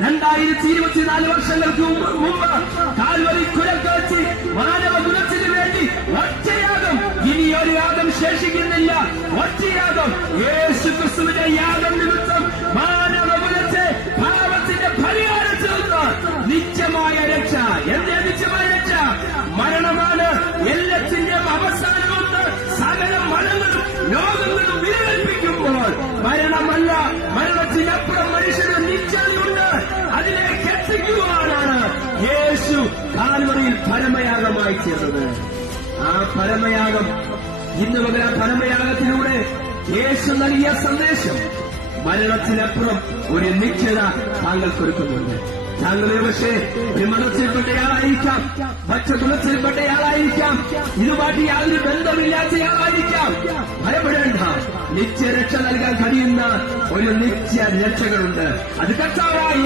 2024 വർഷങ്ങൾക്ക് മുമ്പ് കാൽവരി കുലക്ക് വെച്ച് മാനവ കുലത്തിന് വേണ്ടി ഒറ്റയാഗം, ഇനി ഒരു യാഗം ശേഷിക്കുന്നില്ല. ഒറ്റയാഗം യേശു ക്രിസ്തുവിന്റെ യാഗം നിമിത്തം മാനവ കുലത്തെ പാപത്തിന്റെ പരിഹാരത്തിൽ നിന്ന് നിത്യമായ രക്ഷ. എന്റെ നിത്യമായ രക്ഷ മരണമാണ്. എല്ലാത്തിന്റെയും അവസാനമൊന്ന് സകല മരണങ്ങളും ലോകങ്ങളും വിലകൽപ്പിക്കുമ്പോൾ മരണമല്ല, മരണത്തിനപ്പുറം മനുഷ്യന് നിത്യതയുണ്ട്. അതിലേക്ക് എത്തിക്കുവാനാണ് യേശു കാൽവറിയിൽ പരമയാഗമായി ചേർന്നത്. ആ പരമയാഗം ഇന്ന് മുതൽ ആ പരമയാഗത്തിലൂടെ യേശു നൽകിയ സന്ദേശം മരണത്തിനപ്പുറം ഒരു നിത്യത താങ്കൾക്കൊരുക്കുന്നുണ്ട്. താങ്കൾ പക്ഷേ ഒരു മതത്തിൽപ്പെട്ടയാളായിരിക്കാം, മറ്റു കുലത്തിൽപ്പെട്ടയാളായിരിക്കാം, ഇതുമായിട്ട് യാതൊരു ബന്ധമില്ലാത്തയാളായിരിക്കാം. ഭയപ്പെടേണ്ട, നിത്യരക്ഷ നൽകാൻ കഴിയുന്ന ഒരു നിത്യ രക്ഷകളുണ്ട്. അത് കർത്താവായ